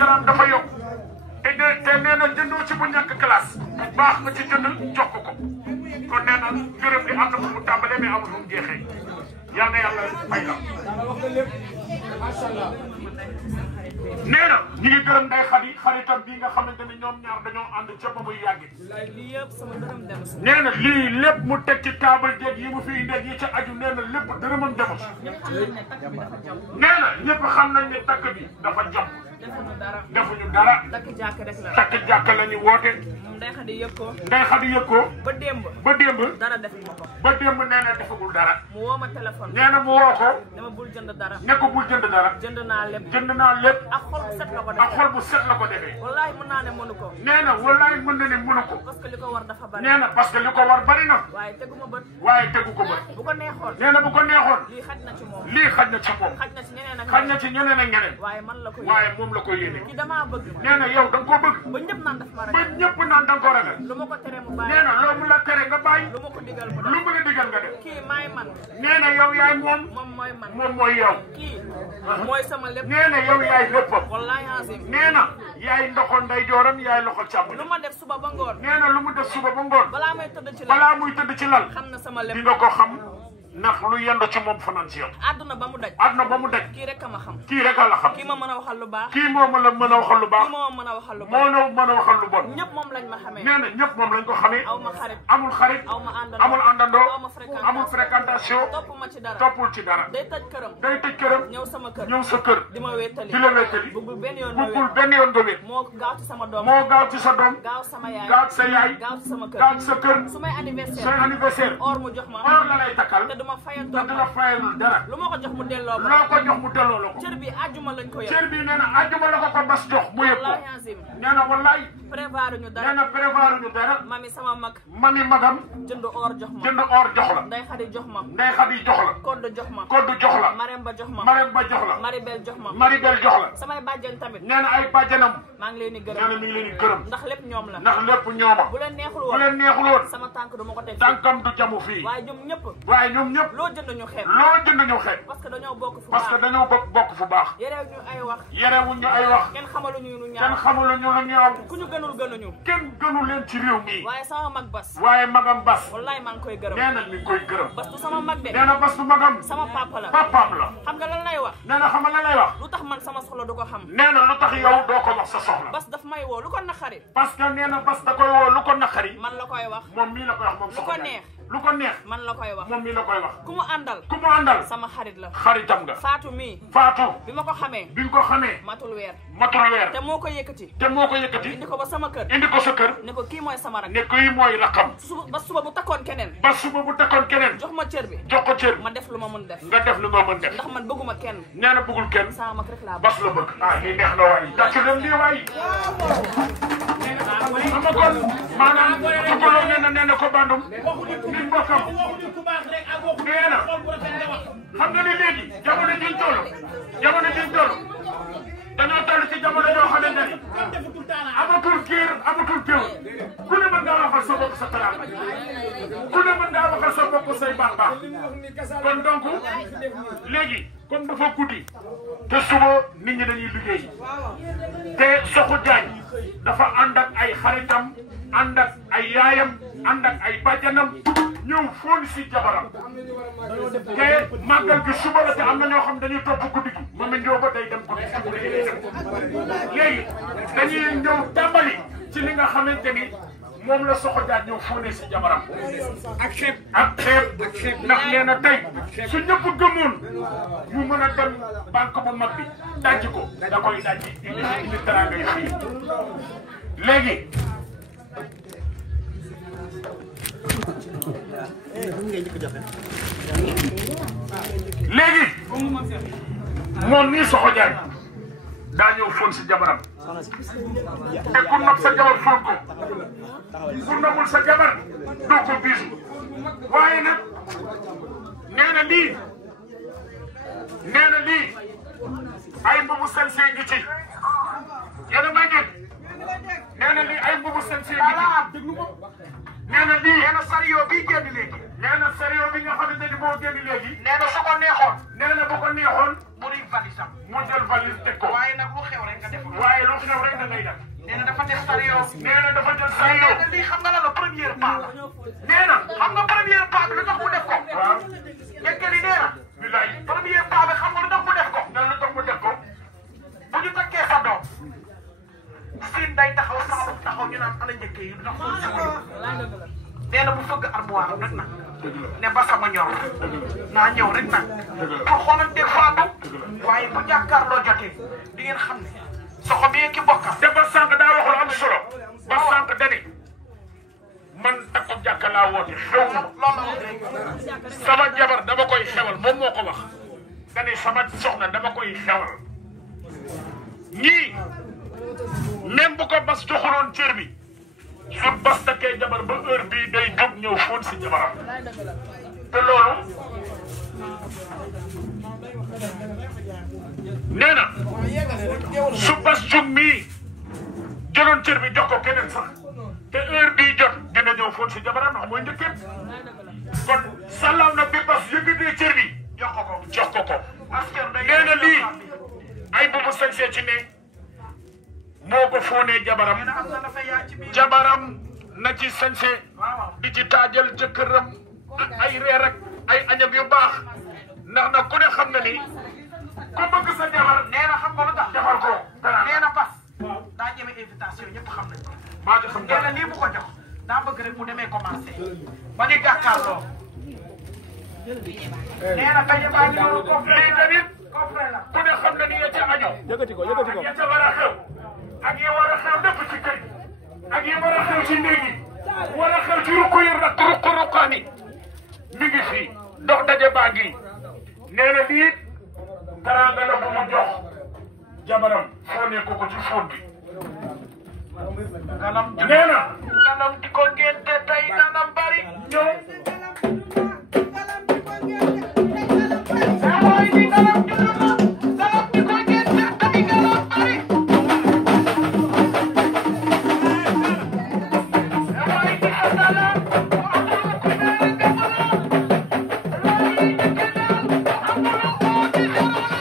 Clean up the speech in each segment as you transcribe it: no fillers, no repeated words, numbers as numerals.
garaam dafa yokk te nee na jëndoo ci bu ñàkk classe baax nga ci jënd jox ko kon nee na gërëm li am na fu mu tàmbalee mais amul fu mu jeexee yal na yàlla fay la. nee na ñu ngi gërëm Ndeye Khady xaritam bii nga xamante ne ñoom ñaar dañoo ànd ca ba muy yàgg. nee na lii lépp mu teg ci taabal jéeg yi mu fi indee yi ca aju nee na lépp dërëmam demul. nee na ñëpp xam nañ ne takk bi dafa jàpp. defuñu dara. takk jàkk la ñu woote. Ndeye Khady yëg ko. Ndeye Khady yëg ko. ba démb. dara defuma ko. ba démb nee na defagul dara. mu woo ma téléphone. nee na mu woo ko. ne ma bul jënd dara. ne ko bul jënd dara. jënd naa lépp. jënd naa lépp. ak xol bu set la ko defee. ak xol bu set la ko defee. wallaahi mën naa ne mënu ko. nee na wallaahi mën na ne mënu ko. parce que li ko war dafa bari. nee na parce que li ko war bari na. waaye tegu ma bët. waaye tegu ko bët. bu ko neexoon. nee na bu ko neexoon. lii xaj na ci moom. lii xaj na ci moom. xaj na ci ñeneen ak xaj na ci ñeneen ak ñeneen. waaye man la ko yéene. waaye moom la ko yéene. kii damaa bëgg. nee na yow da nga koo bëgg. ba ñëpp naan daf ma ragal. ba ñëpp naan da nga koo ragal. lu ma ko tere mu bàyyi. nee na loolu la tere nga bàyyi. lu ma ko digal mu def. lu mu la digal nga def. kii maay man. nee na yow yaay moom. moom mooy man. moom mooy yow. kii mooy sama lépp. nee na yow yaay léppam. wallaahi azim. nee na yaay ndoxol ndeyjooram yaay loxol càmm. lu ma def suba ba ngoon. nee na lu mu def suba ba ngoon. balaa muy tëdd ci lal. balaa muy tëdd ci lal. xam na sama lépp. di nga ko xam ndax lu yendu ci moom fanaan ci yow. àdduna ba mu daj. àdduna ba mu daj. kii rek a ma xam. kii rek a la xam. kii ma mën a waxal lu baax. kii moo la mën a waxal lu baax. kii moo mën a waxal lu bon. moo mën a waxal lu bon. ñëpp moom lañ ma xamee. nee na ñëpp moom lañ ko xamee. aw ma xarit. amul xarit. aw ma àndandoo. amul àndandoo. aw ma fréquentation. amul fréquentation. topp ma ci dara. toppul ci dara. day tëj këram. day tëj këram. ñëw sama kër. ñëw sa kër. di ma wéetali. di la wéetali. bëggul benn yoon ma buggul wéet. benn yoon nga wéet. moo gaaw ci sama doom. moo gaaw ci sa doom. gaaw sama yaay. gaaw ci sa yaay. gaaw ci sama kër. gaaw ci sa kër. su may anniversaire. say anniversaire. or mu jox ma. or la lay takkal. te duma fayantoo. te du la fayalul dara. lu ma ko jox mu delloo ba. loo ko jox mu delloo la ko. cër bi àjjuma lañ ko yëg. cër bi nee na àjjuma la ko bas jox mu yëg ko. wallaahi azim. nee na wallaay. prévoir ñu dara. nee na prévoir ñu dara. mami sama mag. mami magam. jënd or jox ma. jënd or jox la. Ndeye Khady jox ma. Ndeye Khady jox la. Code jox ma. Code jox la. Marème ba jox ma. Marème ba jox la. Maribel jox ma. Maribel jox la. samay bàjjen tamit. nee na ay bàjjenam. maa ngi leen di nee gërëm. na mi ngi leen di gërëm. ndax lépp ñoom la. ndax lépp ñooma. bu leen neexul bu woon. leen neexul woon. sama tànk du ma ko teg. tànkam du jamu fii. waaye ñoom ñëpp. waaye ñoom ñëpp. loo jënd ñu xeeb. loo jënd ñu xeeb. parce que dañoo bokk fu parce que baax. dañoo bokk fu baax. yerew ñu ay wax. yerewuñ ñu ay wax. kenn xamaluñu lu kenn ñaaw. xamuluñu lu ñaaw. ku ñu gënul gënuñu. kenn gënu leen ci réew mi. waaye sama mag bas. waaye magam bas. wallaay maa ngi koy gërëm. nee na mi ngi koy gërëm. bas du sama mag de. nee na bas du magam. sama papa la. papaam la. xam nga lan lay wax. nee na xam nga la lay wax. lu tax man sama soxla du ko xam. nee na lu tax yow doo ko wax sa soxla. bas daf may woo lu ko naqari. parce que nee na bas da koy woo lu ko naqari. man la koy wax. moom mii la koy wax moom lu soxla. ko neex. lu ko neex. man la koy wax. moom mii la koy wax. ku mu àndal. ku mu àndal. sama xarit la. xaritam nga. Fatou mii. Fatou. bi ma ko xamee. bi nga ko xamee. matul weer. matul weer. te moo ko yëkkati. te moo ko yëkkati. indi ko ba sama kër. indi ko sa kër. ne ko kii mooy sama rak. ne kuy mooy rakam. ba suba bu takkoon keneen. ba suba bu takkoon keneen. jox ma cër bi. jox ko cër. ma def lu ma mën def. nga def lu nga mën def. ndax man bëgguma kenn. nee na bëggul kenn. sama mag rek laa bëgg. bas la bëgg. ah lii neex na waay. tàcc leen lii waay. xam nga kon maanaam tukuloo nee na ko bandum. nit mbokkam. nee na xam nga ni léegi jamono jiñ toll. dañoo toll ci jamono yoo xamante ni amatul giir amatul géew ku ne mën ngaa waxal sa bopp sa teraanga ku ne mën ngaa waxal sa bopp say baax kon donc léegi comme dafa guddi te suba nit ñi dañuy liggéey te Soxu Jaañ dafa ànd ak ay xaritam ànd ak ay yaayam ànd ak ay bàjjanam ñëw foon si jabaram te màggal gi suba la te am na ñoo xam dañuy topp guddi gi moom it ñëw ba day dem guddi gi day dem léegi dañuy ñëw tàmbali ci li nga xamante ni moom la Soxu Jaañ ñëw foone si jabaram ak xeeb ndax nee na tey su ñëpp gëmoon mu mën a dem banque bu mag bi dajji ko da koy dajji indi teraanga yi fii léegi léegi moom nii Soxu Jaañ daa ñëw fóon si jabaram te ku nopp sa jabar fóon ko ku noppul sa jabar doo ko biisu waaye nag nee na lii ay mbubu sensé ngi ci yéen a may dégg nee na lii ay mbubu sensé ngi ci nee na lii nee na sario bi génn léegi nee na sario bi nga xamante ni moo génn léegi nee na su ko neexoon nee na bu ko neexoon mu ri valise am mu jël valise teg ko waaye nag lu xew rek nga def waaye lu nee na dafa jël Saliou. lii xam nga la première pas la. nee na xam nga première pas bi lu tax mu def ko. waaw. njëkkee li nee na. bilaay. première pas bi xam nga lu tax mu def ko. nan lu tax mu def ko. bu ñu takkee sa doom. siin day taxaw saabu taxaw ñu naan ana njëkkee yi ndax foofu si wéyu. nee na mu fëgg armoire rek nag. ne ba sama ñor naa ñëw rek nag. pour xoolante faatu. waaye bu jàkkaarloo jotee di ngeen xam ne. soxo bi ki bokkam. te ba sànq daa wax lu am solo. ba sànq dani man takku jàkka laa woote xew ma. loolu la wax léegi. sama jabar dama koy xewal moom moo ko wax. dani sama soxna dama koy xewal. ñii même bu ko bas joxuloon cër bi. su bas takkee jabar ba heure bii day jóg ñëw fóon si jabaram. te loolu. nee na su bas jug mii jëloon cër bi jox ko keneen sax te heure bii jot dina ñëw fóon si jabaram ndax mooy njëkkeem kon sàllaw na bi bas yëkkatee cër bi jox ko ko nee na lii ay bubu sañsee ci ne moo ko fóonee jabaram na ci sañsee di ci taajal jëkkëram ay reer ak ay añam yu baax ndax nag ku ne xam na ni ku bëgg sa jabar nee na xam nga lu tax. defal ko dara nee na bas. daa ñeme invitation ñëpp xam nañ ko. maa ci xam nee na lii bu ko jox daa bëgg rek mu demee commencé. ba ñu jàkkaarloo. nee na kañ baa ngi doon coffre lii tamit coffre la. ku ne xam na ni ya ca año yëkkati ko yëkkati ko. ak ya ca war a xew ak ya war a xew lépp ci kër ak ya war a xew ci néeg yi war a xew ci ruqu yi nag ruqaani mi ngi fii dox daje baa ngi nee na lii teraanga la bu mu jox jabaram fóonee ko ci fóon bi nee na ganam di ko ngénte tey ganam bari. ñëw mooy di ganam judd na. ganam di ko ngénte tey ganam bari. mooy di ko ganam. mu amul ku mel ne defaral. mooy di ko ganam. mu amul ku di defaral.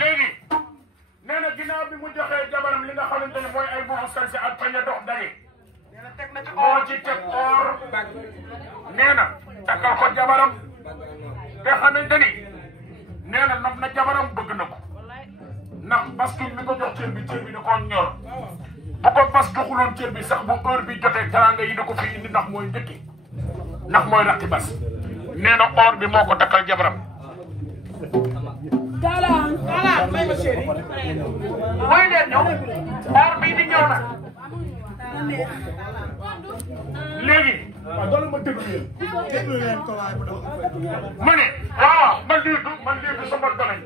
léegi nee na ginnaaw bi mu joxee jabaram li nga xamante ni mooy ay buubu salsi ak pañe dox daje moo ci teg or nee na takkal ko jabaram te xamante ni nee na nopp na jabaram bëgg na ko ndax baskin mi ko jox cër bi da koo ñor bu ko bas joxuloon cër bi sax bu heure bi jotee teranga yi da ko fi indi ndax mooy njëkki ndax mooy rakki bas nee na or bi moo ko takkal jabaram may ma chéri. mooy leen ñëw. or bii di ñëw na. léegi waaw doole ma déglu leen ko waaye bu doon. ma ne waaw man lii du sama domaine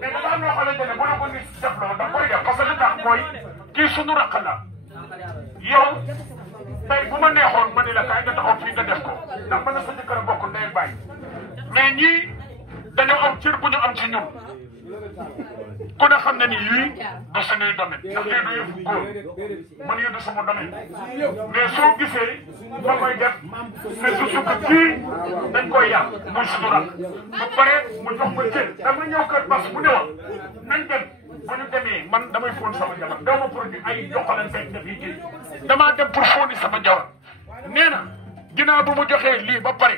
mais dafa am loo xamante ne bu la ko nit defloo da koy def parce que li tax mooy kii sunu rakk la yow tey bu ma neexoon ma ne la kaay nga taxaw fii nga def ko ndax mën na sa jëkkër a bokk ndey ak baay mais ñii dañoo am cër bu ñu am ci ñun ku ne xam ne ni yii du suñuy domaine ndax lii du yëfu góor man yii du sama domaine mais soo gisee ma koy def c'est surtout que kii dañ koy yàq muy suñu rakk ba pare mu jox ma cër dama ñëw kër bas bu ne woon nañ dem bu ñu demee man damay fóon sama jabar doo ma produit ay joxalante def yi ji damaa dem pour fóoni sama jabar nee na ginnaaw bu mu joxee lii ba pare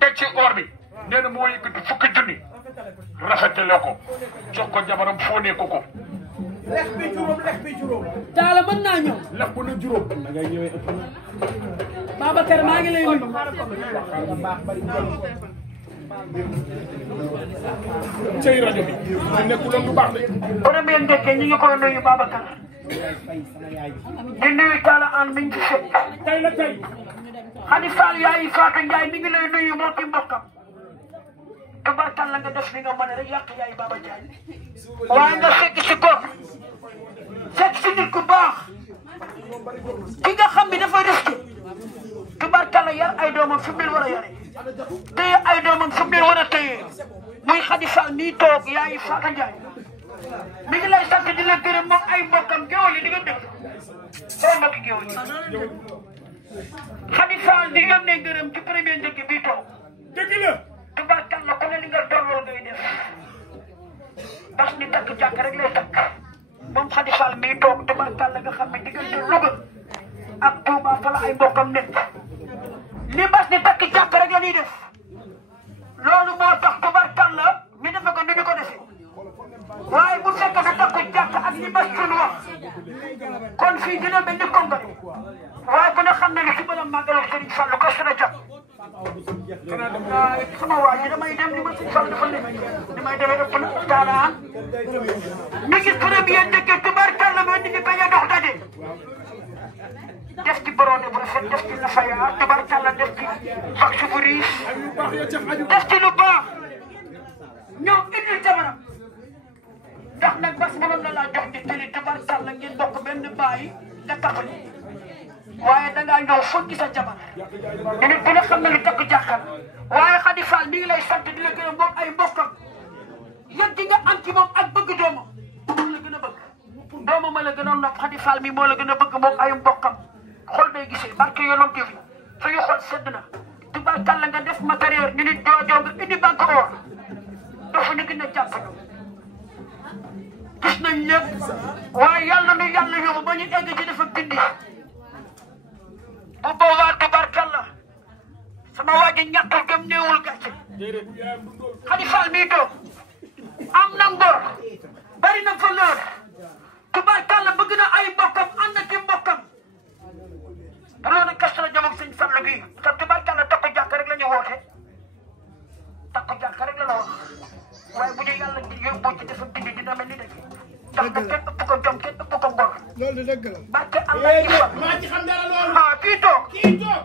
teg ci or bi nee na moo yëkkati fukki junni rafetale ko jox ko jabaram fóonee ko ko. lex bi juróom. Talla mën naa ñëw. lex bu ne juróom. da ngay ñëwee ëpp na. Babacar maa ngi lay nuyu. cey rajo bi. mu nekkuloon lu baax de. premier njëkkee ñu ngi koy nuyu Babacar. di nuyu Talla An mi ngi ci fekk. tey la tey. Xadi Fall yaayi Fatou Ndiaye mi ngi lay nuyu moo ci mbokkam. tubarkalla nga def li nga mën rek yàq yaay Baba Diagne. waaye nga fekk si ko. fekk si nit ku baax. ki nga xam bi dafa risqué. tubarkalla yar ay doomam fi mu war a yore. téye ay doomam fi mu war a téye. muy Xadi Fall mii toog yaayi Fatou Ndiaye. mi ngi lay sant di la gërëm moom ay mbokkam géwël yi di nga dégg. soo mbokki géwël yi. Xadi Fall di yónnee gërëm ci premier njëkk bii toog. dëgg la. tubaarkàlla ku ne li nga doon ngay def bas ni takk jàkk rek lay takk moom Khady Fall mii toog tubaarkàlla nga xam ne diggante Louga ak Touba fa la ay mbokkam nekk li bas ni takk jàkk rek la ñuy def loolu moo tax tubaarkàlla ñu defe ko ni ñu ko defee waaye bu fekkee ne takku jàkk ak li bas suñu wax kon fii dina mel ni Koungheul waaye ku ne xam na ne suba la màggalu Serigne Fall ko sën a jàpp sama waa ji damay dem li ma Serigne Fall dafa nekk li may demee ëpp na daanaka ñu gis premier dëkk tubaarkàlla moo nit ñi bañ a dox daje def ci borode bu rafet def ci lafaya tubaarkàlla def ci vax bu riis def ci lu baax ñëw indil jamono ndax nag bas mënoon na laa jox di tëli tubaarkàlla ngeen bokk benn bàyyi nga taxali waaye dangaa ñëw foog sa jabar ñu ne ku ne xam na lu takk jàkkaar waaye Khady Fall mi ngi lay sant di la gërëm moom ay mbokkam yëg di nga am ci moom ak bëgg doomam moom la gën a bëgg doomam ma la gënoon nopp Khady Fall mi moo la gën a bëgg moom ay mbokkam xol day gisee barke yoonam def la suñu xol sedd na tubaarkàlla nga def matériel ñu nit joojoo nga indi banque or dafa ñu gën a jàpp gis nañ lépp waaye yàlla nu yàlla yóbbu ba ñu egg ci dafa dindi bu boobaa tubaarkàlla sama waa ji ñàkkul gëm néewul gàcce Khady Fall mii toog am na ngor bari na valeur tubaarkàlla bëgg na ay mbokkam ànd na ci mbokkam bu loolu Kazu Rajab ak sëñ Fallu bi te tubaarkàlla takku jàkk rek la ñu woote takku jàkk rek la la wax waaye bu ñu yàlla di yóbbu ci dafa dindi dina mel ni dëgg ndax kenn ëpp ko jom kenn ëpp ko ngor loolu dëgg la. barke Allah ci fa maa ci xam dara loolu. ah kii toog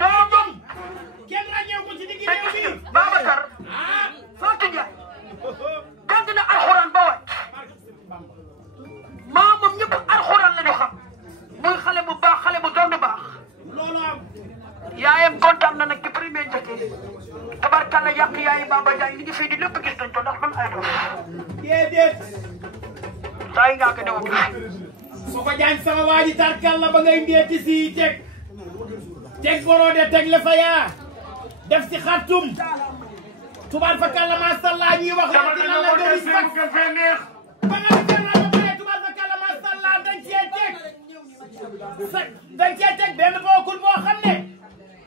doomam kenn ràññeeku ko ci digg réew mi. Babacar Fatou Ndiaye jàng na alxuraan ba wàcc maamam ñëpp alxuraan la ñu xam muy xale bu baax xale bu doon baax loolu am. yaayam kontaan na nag ci premier njëkkee tabarkàlla yàq yaayi Baba Ndiaye li ngi fii di lépp gis nañ ko ndax man ay doom déedéet. saa yi ngaa ko newut soo ko jaañ sama waa ji tarkalla ba ngay ndeeti si teg borode teg la fa yaa def si xartum tubaar fa kàlla macha allah ñuy wax rek dina la doon sax ba nga defee loolu ba pare tubaar fa kàlla macha allah dañ cee teg benn bokkul boo xam ne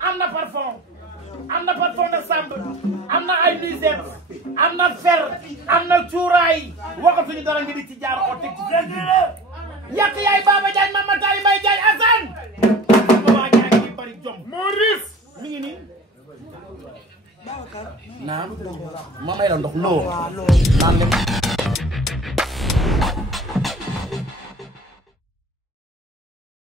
am na parfum de sambre am na ay nuisette am na fer am na cuuraay waxatuñu dara ngi di ci jaar o teg ci yàq yaay Baba Diagne Mama Tali Mbaye Diagne Assane sama waa jaa ngi bari jom Maurice mi ngi nii naam ma may la ndox loo naan